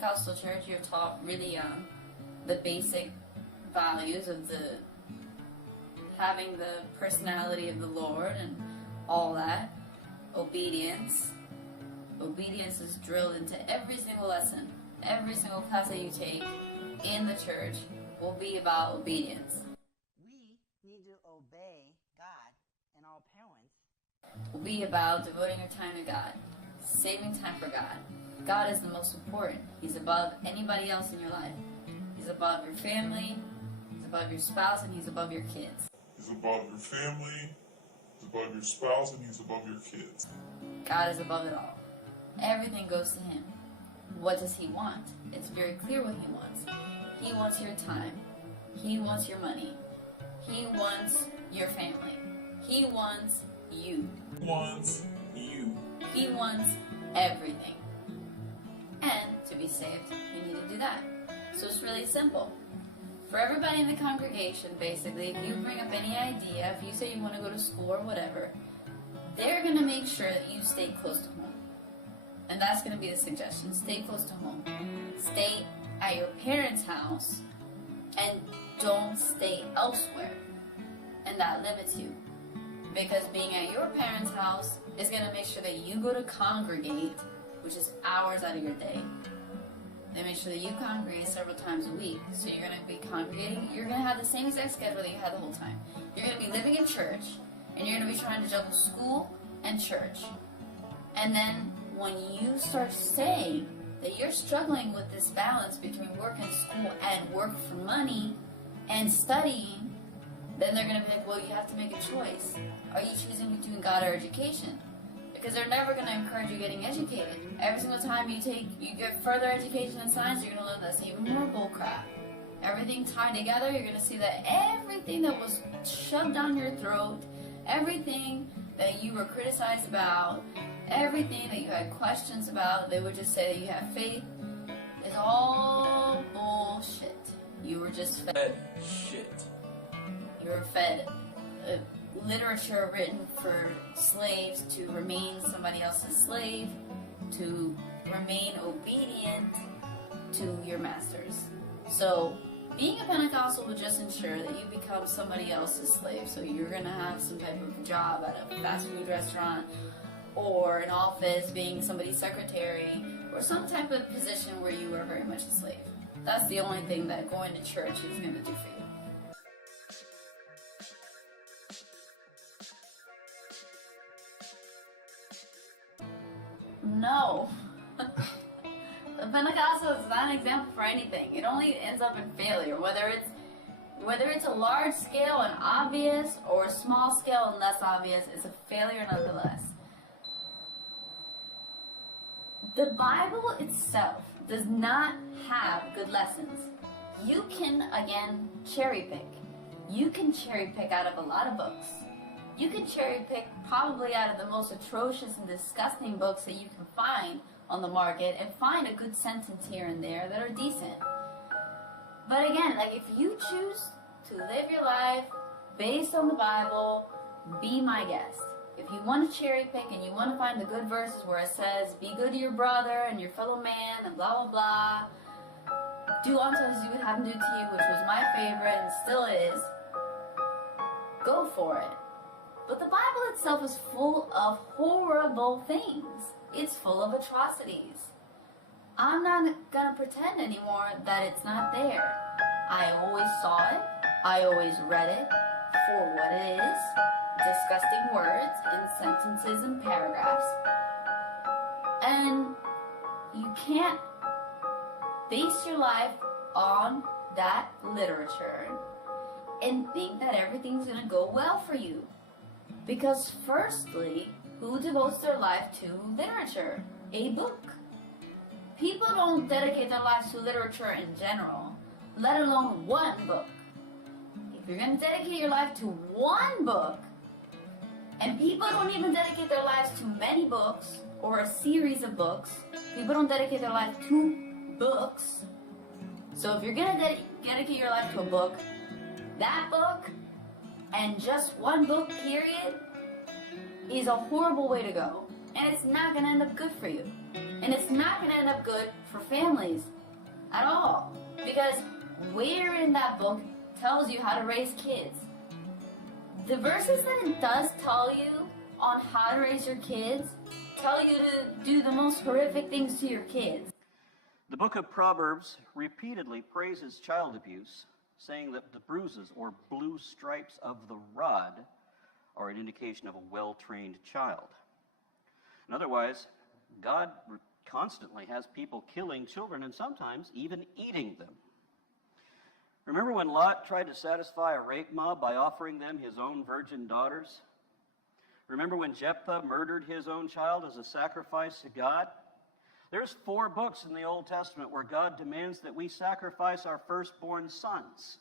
Pentecostal church, you're taught really the basic values of the having the personality of the Lord and all that. Obedience. Obedience is drilled into every single lesson. Every single class that you take in the church will be about obedience. We need to obey God and all parents. Will be about devoting your time to God, saving time for God. God is the most important. He's above anybody else in your life. He's above your family, he's above your spouse, and he's above your kids. He's above your family, he's above your spouse, and he's above your kids. God is above it all. Everything goes to him. What does he want? It's very clear what he wants. He wants your time. He wants your money. He wants your family. He wants you. He wants you. He wants everything. And to be saved, you need to do that. So it's really simple. For everybody in the congregation, basically, if you bring up any idea, if you say you want to go to school or whatever, they're going to make sure that you stay close to home. And that's going to be the suggestion. Stay close to home. Stay at your parents' house and don't stay elsewhere. And that limits you. Because being at your parents' house is going to make sure that you go to congregate, which is hours out of your day. They make sure that you congregate several times a week. So you're going to be congregating. You're going to have the same exact schedule that you had the whole time. You're going to be living in church, and you're going to be trying to juggle school and church. And then when you start saying that you're struggling with this balance between work and school and work for money and studying, then they're going to be like, well, you have to make a choice. Are you choosing between God or education? Because they're never going to encourage you getting educated. Every single time you get further education in science, you're going to learn that's even more bullcrap. Everything tied together, you're going to see that everything that was shoved down your throat, everything that you were criticized about, everything that you had questions about, they would just say that you have faith, is all bullshit. You were just fed shit. You were fed literature written for slaves to remain somebody else's slave, to remain obedient to your masters. So being a Pentecostal would just ensure that you become somebody else's slave. So you're going to have some type of job at a fast food restaurant or an office being somebody's secretary or some type of position where you are very much a slave. That's the only thing that going to church is going to do for you. No. The Pentecostal is not an example for anything. It only ends up in failure, whether it's a large scale and obvious or a small scale and less obvious, it's a failure nonetheless. The Bible itself does not have good lessons. You can, again, cherry pick. You can cherry pick out of a lot of books. You can cherry pick probably out of the most atrocious and disgusting books that you can find on the market and find a good sentence here and there that are decent. But again, like if you choose to live your life based on the Bible, be my guest. If you want to cherry pick and you want to find the good verses where it says, be good to your brother and your fellow man and blah, blah, blah, do unto as you would have him do to you, which was my favorite and still is, go for it. But the Bible itself is full of horrible things. It's full of atrocities. I'm not gonna pretend anymore that it's not there. I always saw it. I always read it for what it is. Disgusting words in sentences and paragraphs. And you can't base your life on that literature and think that everything's gonna go well for you. Because firstly, who devotes their life to literature? A book. People don't dedicate their lives to literature in general, let alone one book. If you're going to dedicate your life to one book, and people don't even dedicate their lives to many books or a series of books, people don't dedicate their life to books. So if you're going to dedicate your life to a book, that book and just one book, period, is a horrible way to go. And it's not going to end up good for you. And it's not going to end up good for families at all. Because where in that book tells you how to raise kids? The verses that it does tell you on how to raise your kids tell you to do the most horrific things to your kids. The book of Proverbs repeatedly praises child abuse, saying that the bruises or blue stripes of the rod are an indication of a well-trained child. And otherwise, God constantly has people killing children and sometimes even eating them. Remember when Lot tried to satisfy a rape mob by offering them his own virgin daughters? Remember when Jephthah murdered his own child as a sacrifice to God? There's 4 books in the Old Testament where God demands that we sacrifice our firstborn sons.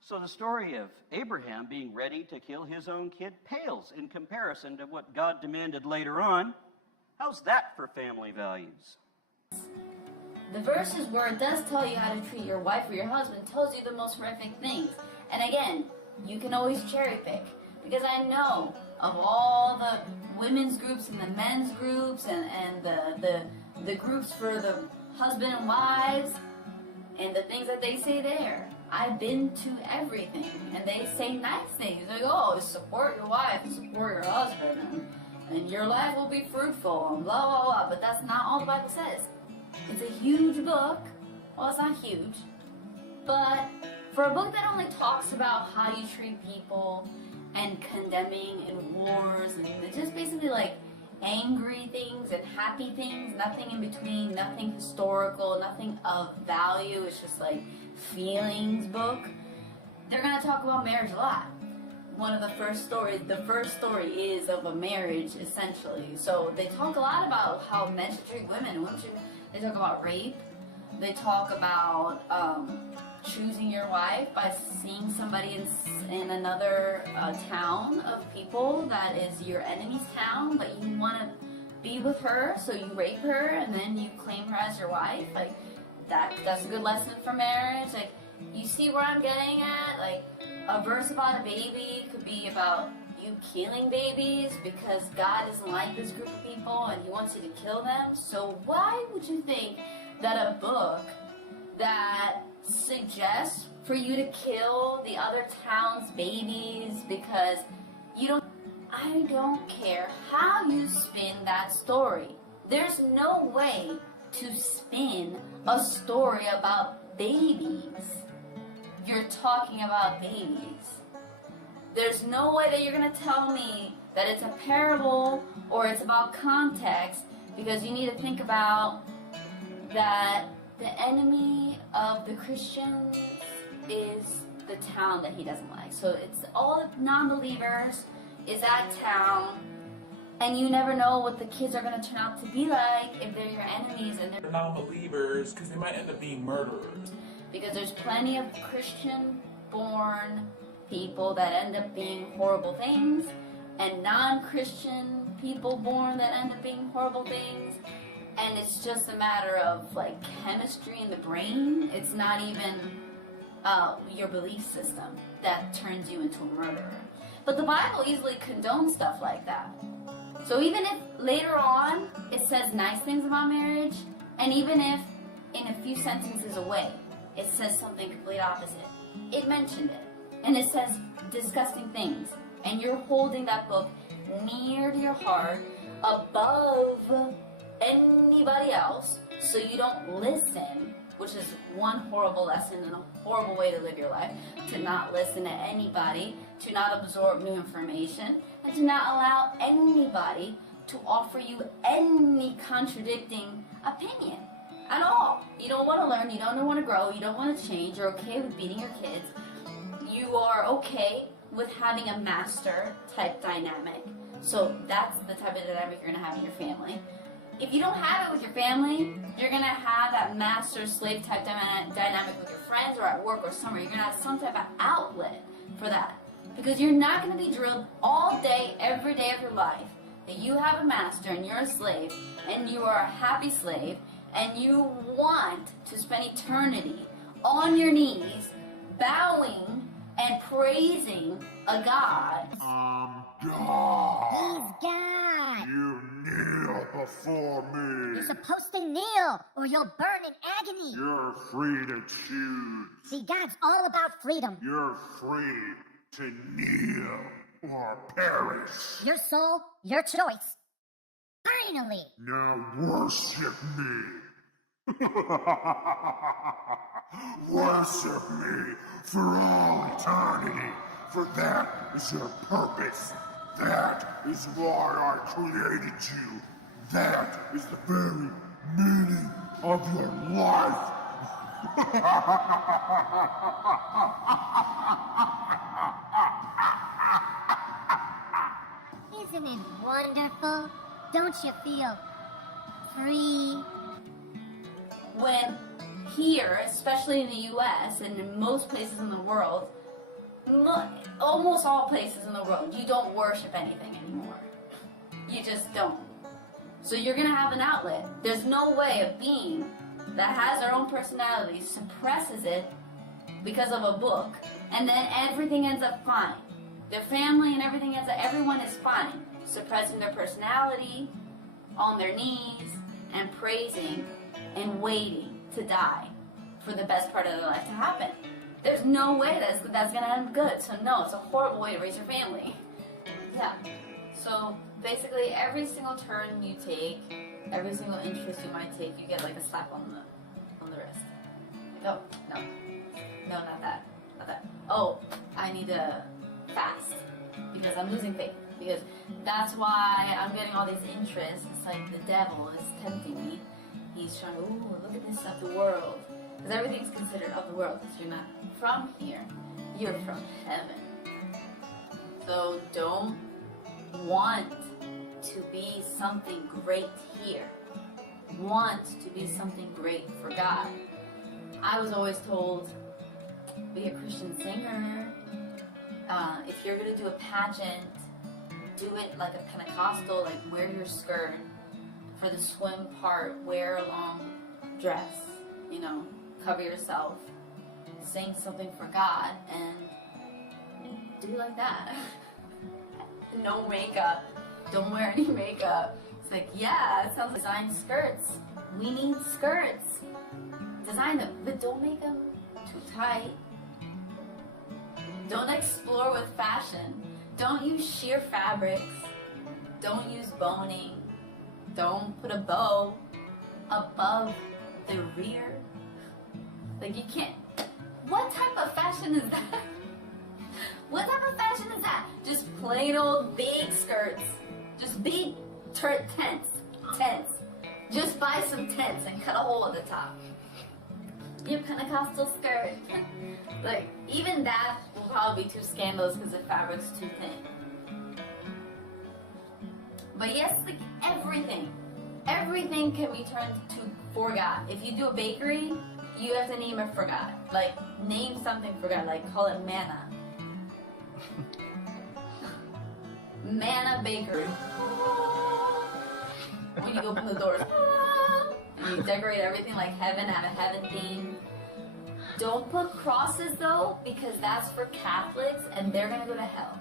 So the story of Abraham being ready to kill his own kid pales in comparison to what God demanded later on. How's that for family values? The verses where it does tell you how to treat your wife or your husband tells you the most horrific things. And again, you can always cherry pick. Because I know of all the women's groups and the men's groups and the groups for the husband and wives and the things that they say there. I've been to everything, and they say nice things. Like, oh, support your wife, support your husband, and your life will be fruitful, and blah, blah, blah. But that's not all the Bible says. It's a huge book. Well, it's not huge. But for a book that only talks about how you treat people and condemning and wars and just basically like angry things and happy things, nothing in between, nothing historical, nothing of value, it's just like feelings book, they're going to talk about marriage a lot. One of the first story is of a marriage, essentially. So they talk a lot about how men should treat women. They talk about rape. They talk about choosing your wife by seeing somebody in another town of people that is your enemy's town, but you want to be with her, so you rape her and then you claim her as your wife. Like that's a good lesson for marriage. Like, you see where I'm getting at? Like, a verse about a baby could be about you killing babies because God doesn't like this group of people and he wants you to kill them. So why would you think that a book that suggests for you to kill the other town's babies because you don't... I don't care how you spin that story. There's no way to spin a story about babies. You're talking about babies. There's no way that you're going to tell me that it's a parable or it's about context, because you need to think about that the enemy of the Christians is the town that he doesn't like. So it's all the non-believers is that town, and you never know what the kids are going to turn out to be like if they're your enemies and they're non-believers, because they might end up being murderers. Because there's plenty of Christian-born people that end up being horrible things, and non-Christian people born that end up being horrible things. And it's just a matter of like chemistry in the brain. It's not even your belief system that turns you into a murderer. But the Bible easily condones stuff like that. So even if later on it says nice things about marriage, and even if in a few sentences away it says something complete opposite, it mentioned it. And it says disgusting things. And you're holding that book near to your heart, above anybody else, so you don't listen, which is one horrible lesson and a horrible way to live your life, to not listen to anybody, to not absorb new information, and to not allow anybody to offer you any contradicting opinion at all. You don't want to learn, you don't want to grow, you don't want to change, you're okay with beating your kids, you are okay with having a master type dynamic. So that's the type of dynamic you're going to have in your family. If you don't have it with your family, you're going to have that master-slave type dynamic with your friends or at work or somewhere. You're going to have some type of outlet for that. Because you're not going to be drilled all day, every day of your life, that you have a master and you're a slave, and you are a happy slave, and you want to spend eternity on your knees, bowing and praising a God God! He's God! You kneel before me! You're supposed to kneel, or you'll burn in agony! You're free to choose! See, God's all about freedom. You're free to kneel or perish! Your soul, your choice. Finally! Now worship me! Worship me for all eternity, for that is your purpose. That is why I created you. That is the very meaning of your life. Isn't it wonderful? Don't you feel free? When here, especially in the US and in most places in the world, almost all places in the world, you don't worship anything anymore. You just don't. So you're gonna have an outlet. There's no way a being that has their own personality suppresses it because of a book, and then everything ends up fine. Their family and everything ends up, everyone is fine, suppressing their personality, on their knees, and praising and waiting to die for the best part of their life to happen. There's no way that's gonna end good. So no, it's a horrible way to raise your family. Yeah. So basically, every single turn you take, every single interest you might take, you get like a slap on the wrist. Like, oh no, not that. Oh, I need to fast because I'm losing faith. Because that's why I'm getting all these interests. It's like the devil is tempting me. He's trying to, ooh, look at this of the world. Because everything's considered of the world. Because you're not from here. You're from heaven. So don't want to be something great here. Want to be something great for God. I was always told, be a Christian singer. If you're going to do a pageant, do it like a Pentecostal, like wear your skirt. For the swim part, wear a long dress, cover yourself, sing something for God, and do like that. No makeup, don't wear any makeup. It's like, yeah, it sounds like design skirts. We need skirts. Design them, but don't make them too tight. Don't explore with fashion. Don't use sheer fabrics. Don't use boning. Don't put a bow above the rear. Like you can't. What type of fashion is that? What type of fashion is that? Just plain old big skirts. Just big tents. Just buy some tents and cut a hole at the top. Your Pentecostal skirt. Like, even that will probably be too scandalous because the fabric's too thin. But yes, like everything can be turned to for God. If you do a bakery, you have to name it for God. Like, name something for God. Like, call it manna. Manna bakery. When you open the doors, and you decorate everything like heaven, have a heaven theme. Don't put crosses though, because that's for Catholics and they're gonna go to hell.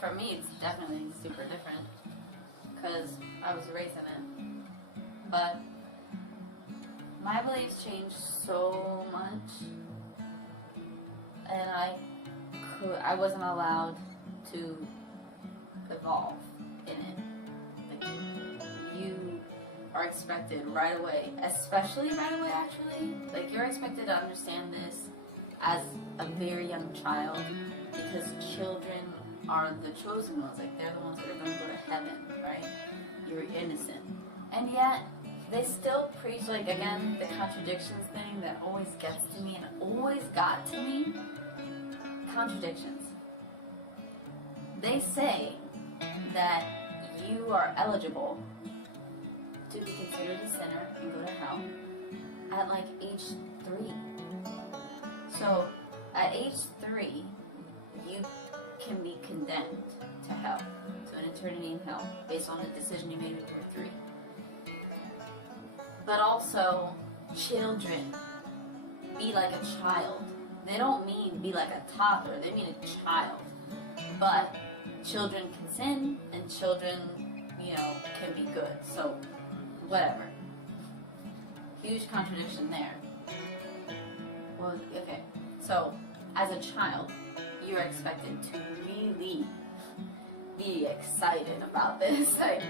For me, it's definitely super different because I was raised in it. But my beliefs changed so much, and I wasn't allowed to evolve in it. Like, you are expected right away, especially right away actually. Like, you're expected to understand this as a very young child because children are the chosen ones. Like, they're the ones that are going to go to heaven, right? You're innocent. And yet, they still preach, like, again, the contradictions thing that always gets to me and always got to me. Contradictions. They say that you are eligible to be considered a sinner and go to hell at like age 3. So at age 3, you can be condemned to hell, to an eternity in hell, based on the decision you made when you were 3. But also, children be like a child. They don't mean be like a toddler, they mean a child. But children can sin, and children, can be good. So, whatever. Huge contradiction there. Well, okay. So, as a child, you're expected to really be excited about this. Like,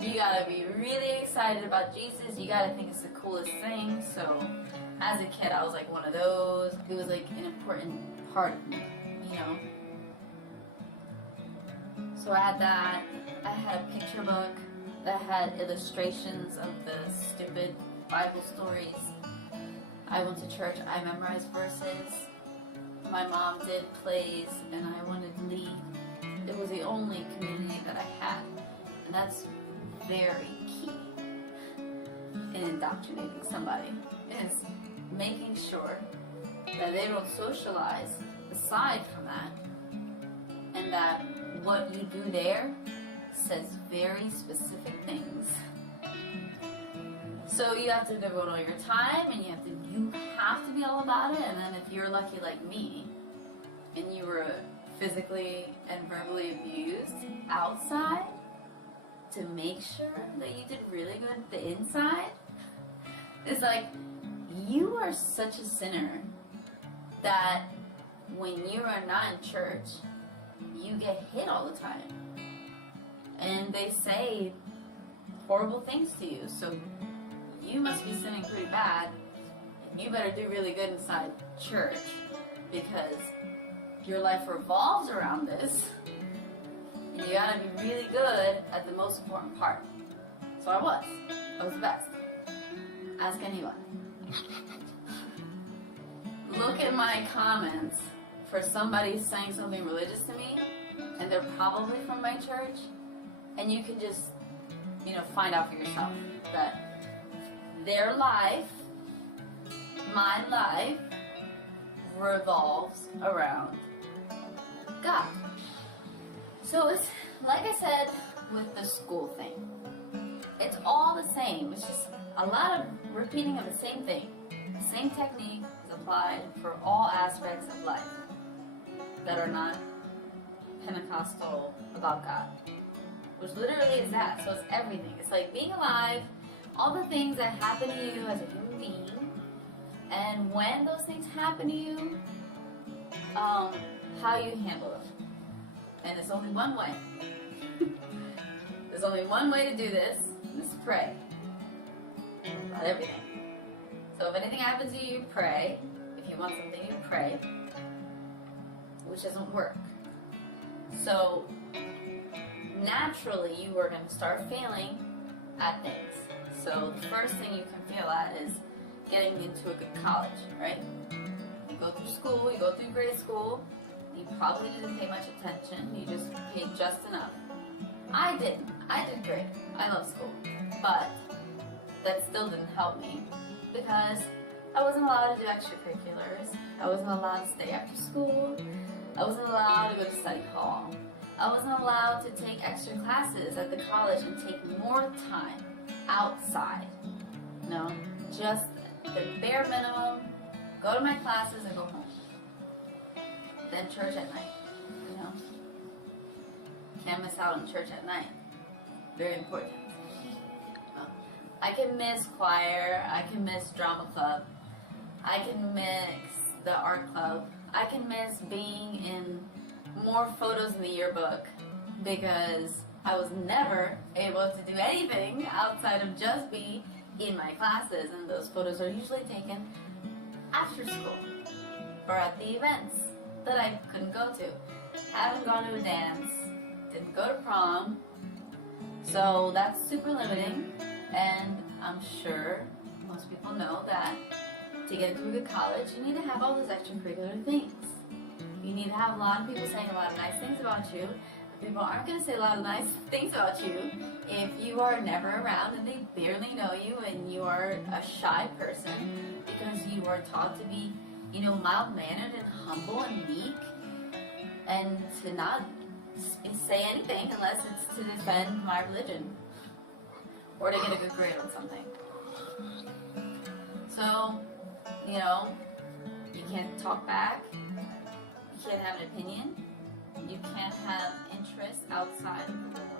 you gotta be really excited about Jesus. You gotta think it's the coolest thing. So, as a kid, I was like one of those. It was like an important part of me, So I had that. I had a picture book that had illustrations of the stupid Bible stories. I went to church. I memorized verses. My mom did plays, and I wanted to lead. It was the only community that I had, and that's very key in indoctrinating somebody, is making sure that they don't socialize aside from that, and that what you do there says very specific things. So you have to devote all your time, and you have to be all about it. And then if you're lucky like me, and you were physically and verbally abused outside, to make sure that you did really good the inside, it's like, you are such a sinner that when you are not in church, you get hit all the time. And they say horrible things to you, so you must be sinning pretty bad. You better do really good inside church, because your life revolves around this. You gotta be really good at the most important part. So I was the best. Ask anyone. Look at my comments for somebody saying something religious to me, and they're probably from my church, and you can just, find out for yourself that their life, my life, revolves around God. So it's, like I said, with the school thing, it's all the same. It's just a lot of repeating of the same thing. The same technique is applied for all aspects of life that are not Pentecostal about God, which literally is that. So it's everything. It's like being alive, all the things that happen to you as a human being, and when those things happen to you, how you handle them. And there's only one way. There's only one way to do this, and it's pray. About everything. So if anything happens to you, you pray. If you want something, you pray. Which doesn't work. So naturally, you are going to start failing at things. So the first thing you can fail at is getting into a good college, right? You go through school, you go through grade school, you probably didn't pay much attention, you just paid just enough. I didn't. I did great. I love school. But that still didn't help me, because I wasn't allowed to do extracurriculars. I wasn't allowed to stay after school. I wasn't allowed to go to study hall. I wasn't allowed to take extra classes at the college and take more time outside. No, just the bare minimum, go to my classes and go home. Then church at night, Can't miss out on church at night. Very important. I can miss choir, I can miss drama club, I can miss the art club, I can miss being in more photos in the yearbook, because I was never able to do anything outside of just be in my classes, and those photos are usually taken after school or at the events that I couldn't go to. Haven't gone to a dance, didn't go to prom, so that's super limiting. And I'm sure most people know that to get into a good college, you need to have all those extracurricular things. You need to have a lot of people saying a lot of nice things about you. People aren't going to say a lot of nice things about you if you are never around and they barely know you and you are a shy person, because you are taught to be, mild-mannered and humble and meek, and to not say anything unless it's to defend my religion or to get a good grade on something. So, can't talk back. You can't have an opinion. You can't have interests outside of the